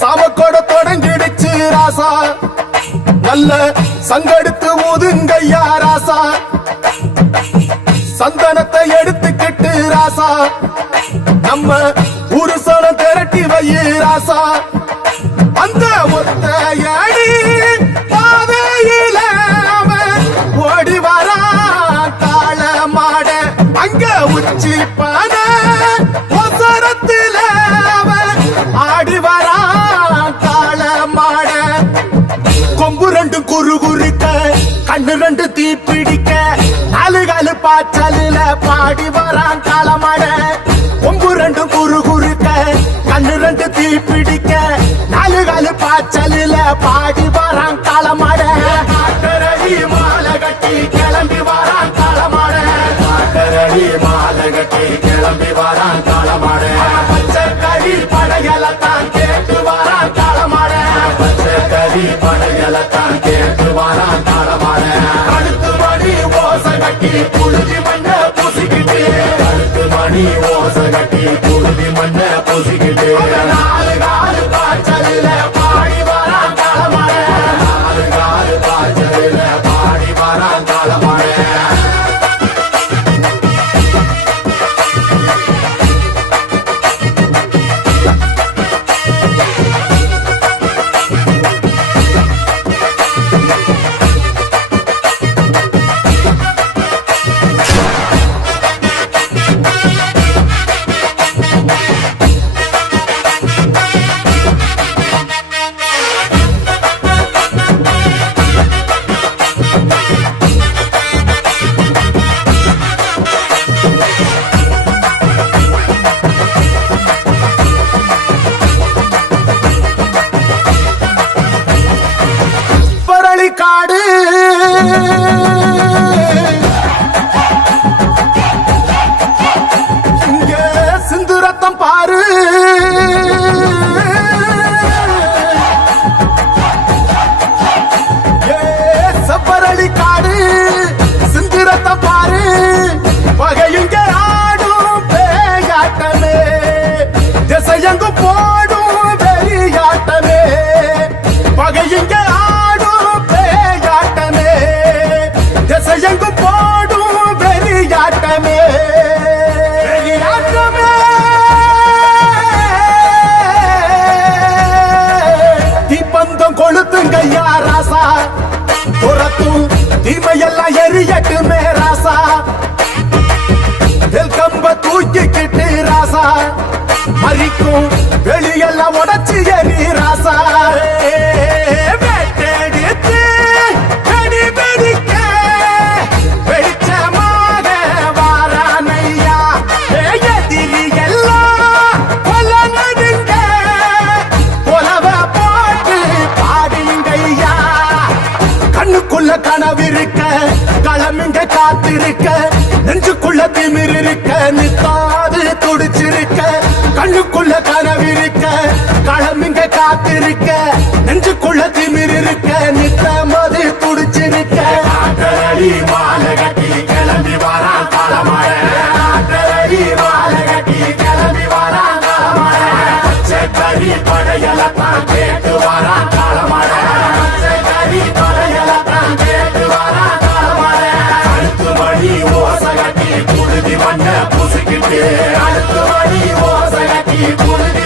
சாமக்கோட தொடங்கிடுச்சு ராசா, நல்ல சங்கெடுத்து ஊதுங்கய்யா ராசா, சந்தனத்தை எடுத்துக்கிட்டு ராசா, நம்ம ஊரு சனம் திரட்டி வை ராசா. அந்த ஒத்தையடி பாதையில அவன் ஓடி வரா காள மாட, அங்க உச்சி பான ஒசரத்தில அவன் ஆடி வரா காள மாட. கொம்பு ரெண்டு குறு குறுக்க, கண்ணு ரெண்டு தீ பிடிக்க, நாலு காலு பாய்ச்சலில பாடி வரான் காளமாட. கொம்பு ரெண்டு குறு குறுக்க, கண்ணு ரெண்டு தீ பிடிக்க, நாலு காலு பாய்ச்சலில பாடி வரான் காளமாட. காட்டரடி மாலை கட்டி கிளம்பி வரான் காளமாட, காட்டரடி மாலை கட்டி கிளம்பி வரான் காளமாட. பச்சை கறி படையலத்தான் கேட்டு வரான் காளமாட, பச்சை கறி படையலத்தான் கேட்டு வரான் காளமாட. கழுத்து மணி ஓசை கட்டி புழுதி மண்ண பூசிக்கிட்டு, கழுத்து மணி ஓசை கட்டி புழுதி மண்ண பூசிக்கிட்டு, நாலு காலு பாய்ச்சலில பாடி வரான் காளமாட, நாலு காலு பாய்ச்சலில பாடி வரான் காளமாட. காடு இங்க சிந்து ரத்தம் பாரு, செப்பரளி காடு சிந்து ரத்தம் பாரு, பகையுங்க ஆடும் பேயாட்டமே, திசையங்கு போடும் வெறியாட்டமே, பகையுங்க திசையங்கு போடும் வெறியாட்டமே, வெறியாட்டமே. தீப்பந்தம் கொளுத்துங்கய்யா ராசா, துரத்தும் தீமையெல்லாம் எரியட்டுமே ராசா, கம்ப தூக்கிக்கிட்டு ராசா, மறிக்கும் வெளியெல்லாம் உடச்சி எரி ராசா. கனவிருக்க களமிங்க காத்திருக்க, நெஞ்சுக்குள்ள திமிர் இருக்க, நித்தாது துடிச்சிருக்க. கண்ணுக்குள்ள கனவிருக்க களமிங்க காத்திருக்க, நெஞ்சுக்குள்ள திமிர் இருக்க, நித்தமது துடிச்சிருக்க. காட்டரடி மாலை கட்டி கிளம்பி வரான் காளமாட, காட்டரடி மாலை கட்டி கிளம்பி வரான் காளமாட. பச்சை கறி படையலத்தான் கேட்டு வரான் காளமாட, பச்சை கறி படையலத்தான் கேட்டு வரான் காளமாட. கழுத்து மணி ஓசை கட்டி புழுதி மண்ண பூசிக்கிட்டு, கழுத்து மணி ஓசை கட்டி புழுதி